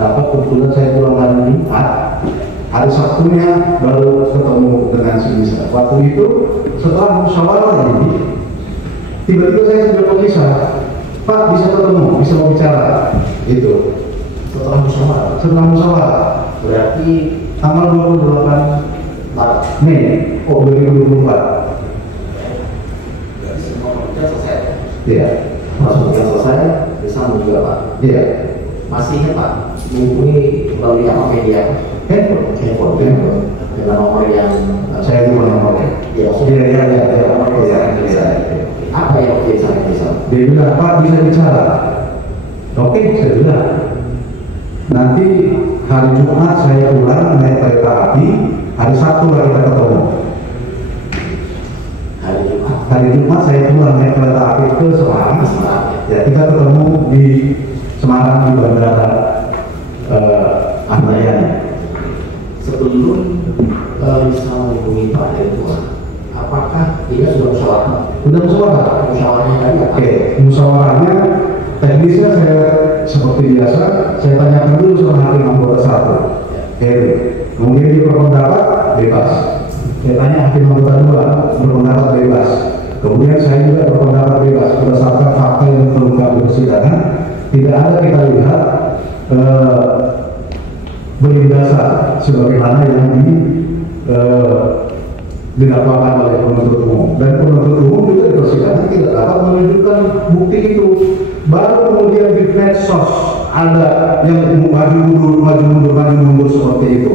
dapat kebetulan saya pulang hari Jumat, hari Sabtunya baru ketemu dengan si Lisa. Waktu itu setelah musyawarah ini, tiba-tiba saya sudah memisah, Pak bisa ketemu, bisa mau bicara, itu. Setelah musyawarah, berarti tanggal 28 Mei, 2024. Iya, masuk yang selesai disambung juga Pak. Iya. Masih ingat Pak, menghubungi melalui apa media? Handphone dengan nomor yang saya lupa nomornya. Iya. Apa yang oke saya bisa? Dia bilang, Pak bisa bicara. Oke, saya bilang. Nanti hari Jumat saya pulang naik kereta api, hari Sabtu lah kita ketemu. Hari Jumat saya pulang naik kereta api ke Semarang. Ya, kita ketemu di Semarang di Bandara Ahmad. Sebelum bisa menghubungi Pak Erdogan, apakah ini sudah musyawarah? Sudah musyawarah. Musyawarahnya tadi apa? Oke, musyawarahnya teknisnya saya seperti biasa, saya tanyakan dulu sama hakim anggota satu. Kemudian dia berpendapat bebas. Saya tanya hakim anggota dua berpendapat bebas. Kemudian saya juga berpendapat bebas berdasarkan fakta yang terungkap di persidangan. Tidak ada kita lihat berdasar sebagaimana yang didakwakan oleh penuntut umum, dan penuntut umum juga di persidangan tidak dapat menunjukkan bukti itu. Baru kemudian di medsos ada yang maju mundur seperti itu.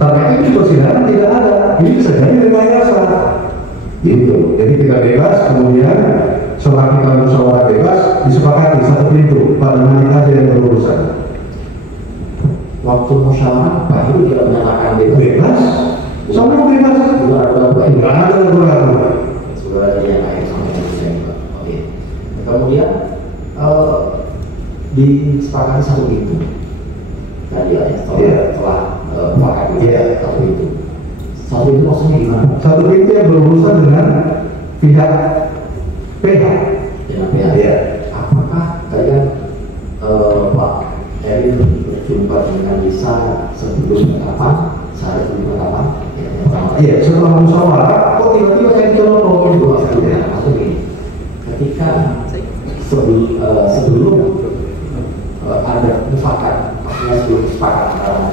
Tapi itu di persidangan tidak ada. Ini bisa jadi rekayasa. Gitu. Jadi kita bebas, kemudian setelah kita musyawarah bebas, disepakati satu pintu pada mana saja yang berurusan. Waktu musyawarah Pak Heru tidak menyatakan bebas. Semua bebas. Tidak ada ragu-ragu. Sudah ada yang lain sama yang oke. Kemudian disepakati satu pintu. Tadi ya setelah Pak Heru satu pintu. Satu pintu maksudnya gimana? Satu pintu yang berurusan dengan pihak PH. Dengan PH. Ya. Apakah kalian Pak Erin berjumpa dengan Lisa sebelum kapan? Sehari sebelum kapan? Iya, setelah musyawarah, kok tiba-tiba saya ditelepon gitu. Maksudnya gini, ketika sebelum ada mufakat, maksudnya sebelum sepakat antara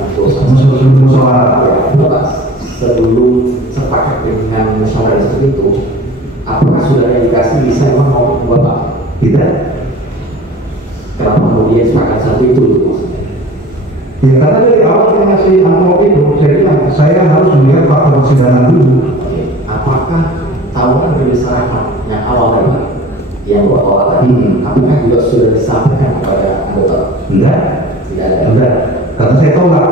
musyawarah, sebelum sepakat dengan musyawarah seperti itu, apakah sudah ada indikasi Lisa memang mau membuat apa? Tidak. Kenapa kemudian sepakat satu itu? Ya karena dari awal saya ngasih amplop itu, saya bilang saya harus melihat fakta persidangan dulu. Oke. Apakah tawaran dari Sarah yang awal tadi, yang buat tolak tadi, apakah juga sudah disampaikan kepada anggota? Enggak. Tidak ada. Enggak. Karena saya tolak.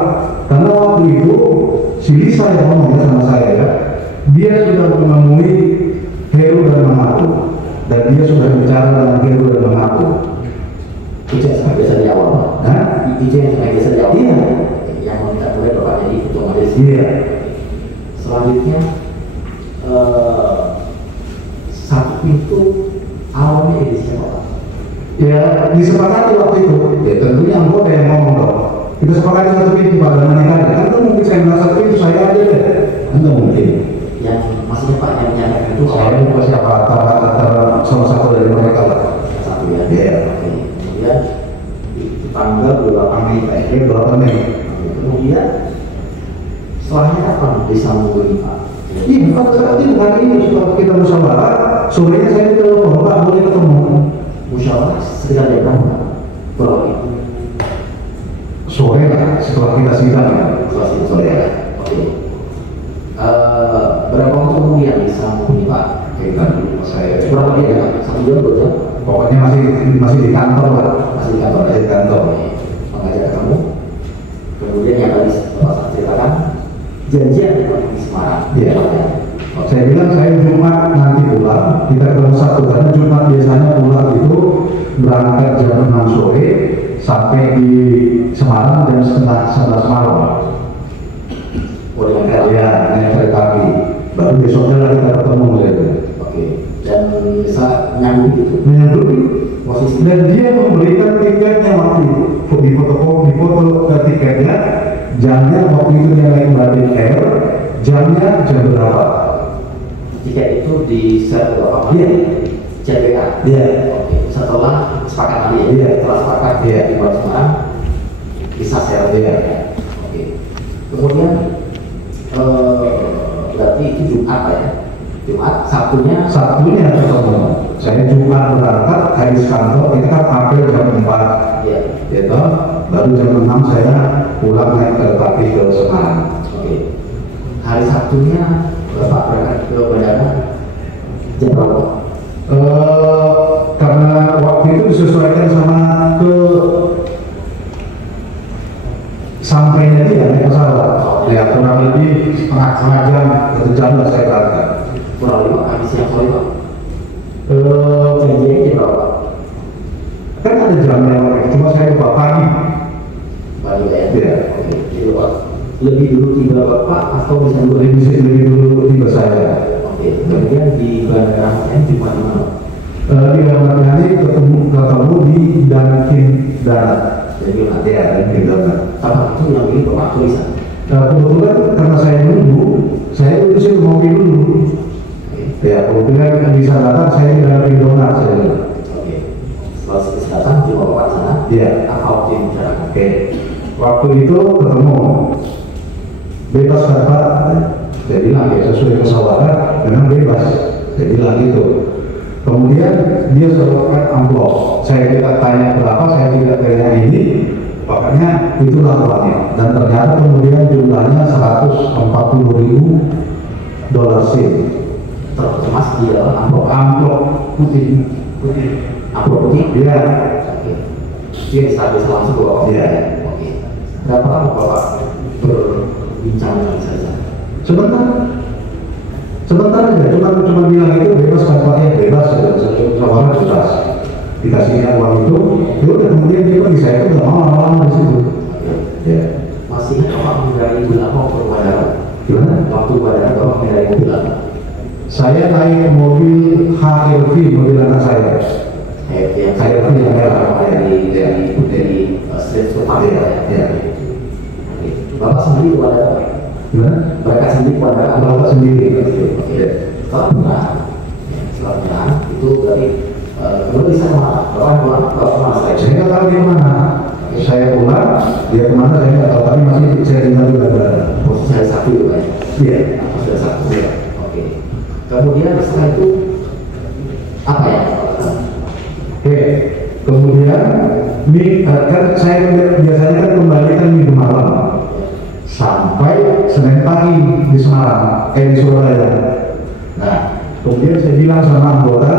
Karena waktu itu si Lisa yang ngomong sama saya ya, dia sudah menemui Heru dan Mengaku, dan dia sudah bicara dengan Heru dan Mengaku. Itu yang sangat biasa di awal, Pak. Hah? Itu yang sangat biasa di awal. Iya. Yang meminta mulai Bapak jadi ketua majelis. Iya. Selanjutnya satu pintu awalnya di siapa Pak? Ya disepakati waktu itu. Ya tentunya anggota yang ngomong dong. Kita sepakati satu pintu pada mana kan itu mungkin saya merasa satu pintu saya aja deh. Itu mungkin. Yang maksudnya Pak yang menyatakan itu Saya lupa siapa antara salah satu dari mereka lah. Satu ya. Iya. Oke. Kemudian itu tanggal 28 Mei Pak. 28 Mei. Kemudian setelahnya kapan disambung Pak? Iya, pada saat itu hari ini setelah kita musyawarah, sorenya saya ditelepon, Pak boleh ketemu. Musyawarah sekitar jam berapa? Berapa? Sore lah, setelah kita sidang ya. Setelah itu sore ya. Oke. Berapa waktu kemudian disambung Pak? Kita dulu saya. Berapa dia Pak? 1 jam 2 jam? Pokoknya masih di kantor lah. Masih di kantor. Masih di kantor. Mengajak ketemu. Kemudian yang tadi Bapak ceritakan janjian di Semarang. Iya. Saya bilang saya Jumat nanti pulang, kita ketemu Sabtu karena Jumat biasanya pulang itu berangkat jam 6 sore sampai di Semarang jam setengah 11 malam. Oh dengan kereta? Ya, naik kereta api. Baru besoknya lah kita ketemu saya. Oke. Dan bisa nyambung gitu? Menyambung posisi dan dia memberikan tiketnya waktu itu di foto ke tiketnya, jamnya waktu itu dia naik Batik Air, jamnya jam berapa? tiket itu di share berapa? Iya. CPK. Iya. Oke. Setelah sepakat tadi ya. Iya. Setelah sepakat Iya. di Bali Semarang bisa share. Iya. Oke. Kemudian berarti itu Jumat Pak ya? Jumat, Sabtunya ketemu. Saya Jumat berangkat, habis kantor itu kan April jam 4, ya. gitu. Baru jam 6 saya pulang naik kereta api ke Semarang. Oke. Hari Sabtunya Bapak berangkat ke bandara jam berapa? Karena waktu itu disesuaikan sama ke sampainya dia naik pesawat. Ya kurang lebih setengah jam, 1 jam lah saya berangkat. Kurang lebih habis siang sore Pak. Janjinya jam berapa? Kan ada jamnya, cuma saya lupa pagi. Pagi ya? Iya. Oke. Jadi Pak, lebih dulu tiba Bapak atau bisa dulu? Lebih dulu tiba saya. Oke. Kemudian di bandara yang di mana? Di bandara ini ketemu di Dunkin Darat. Jadi nanti Ya, Dunkin Darat. kapan itu yang ini Bapak tulisan? Kebetulan karena saya nunggu, saya urusin mobil dulu. Ya, kemudian bisa datang saya dari donat saya. Oke. Setelah datang cuma Bapak sana. Iya. Apa waktu yang bicarakan? Oke. Waktu itu ketemu bebas dapat. Saya bilang ya sesuai kesawatan memang bebas. Saya bilang gitu. Kemudian dia sodorkan amplop. Saya tidak tanya berapa, saya tidak tanya ini. Pokoknya itulah uangnya. Dan ternyata kemudian jumlahnya $140.000 sin. Terkemas di dalam Amplop putih. amplop putih. Iya. Oke. Dia bisa langsung Bapak. Iya. Oke. Berapa lama Bapak berbincang dengan saya? Sebentar aja, cuma bilang itu bebas kampanye, bebas ya, seorang jelas dikasihnya uang itu kemudian dia pergi, saya itu nggak mau lama-lama di situ. Ya. Masih ingat Bapak mengendarai mobil apa waktu bandara? Gimana? Waktu bandara Bapak mengendarai mobil apa? Saya naik mobil HRV, mobil anak saya. Yang HRV yang merah, dari street food ya. Oke. Bapak sendiri ke bandara? Gimana? Mereka sendiri ke bandara? Bapak sendiri. Oke. Setelah benar, itu dari kemudian bisa kemana? Bapak kemana saya? Saya nggak tahu dia kemana. Saya pulang, dia kemana saya nggak tahu, tapi masih saya tinggal di bandara. Posisi hari Sabtu itu Pak? Iya. Posisi hari Sabtu. Iya. Oke. Kemudian setelah itu apa ya? Oke, kemudian kan saya biasanya kan kembalikan minggu malam sampai Senin pagi di Semarang, di Surabaya. Nah, kemudian saya bilang sama anggota,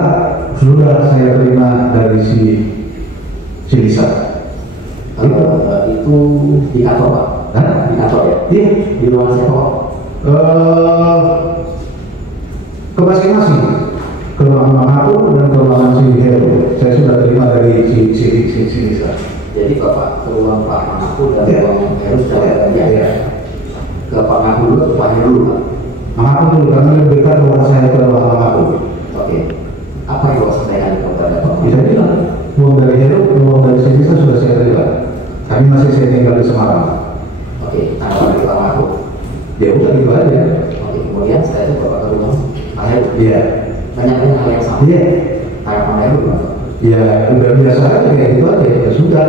sudah saya terima dari si Lisa. Itu di kantor Pak? Hah? Di kantor ya? Iya. Di ruang siapa Pak? Ke masing-masing, ke ruangan aku dan ke ruangan si Hero. Saya sudah terima dari si Lisa. Jadi Bapak ke ruang Pak Manaku dan Ya. ruang Heru secara Ya. gantian. Ya. Ke Pak Manaku dulu atau Pak Heru dulu Pak? Aku dulu karena lebih dekat ruangan saya ke ruangan aku. Oke. Apa yang Bapak sampaikan kepada Bapak? Bisa bilang, uang dari Hero, uang dari si Lisa sudah saya terima. Kami masih saya tinggal di Semarang. Oke, tanggapan dari Pak Manaku. Ya udah gitu aja. Oke, kemudian setelah itu Bapak ke rumah Pak Heru. Iya. Banyak hal yang sama. Iya. Tanggapan Heru Bapak? Ya udah biasa aja kayak gitu aja. Ya sudah.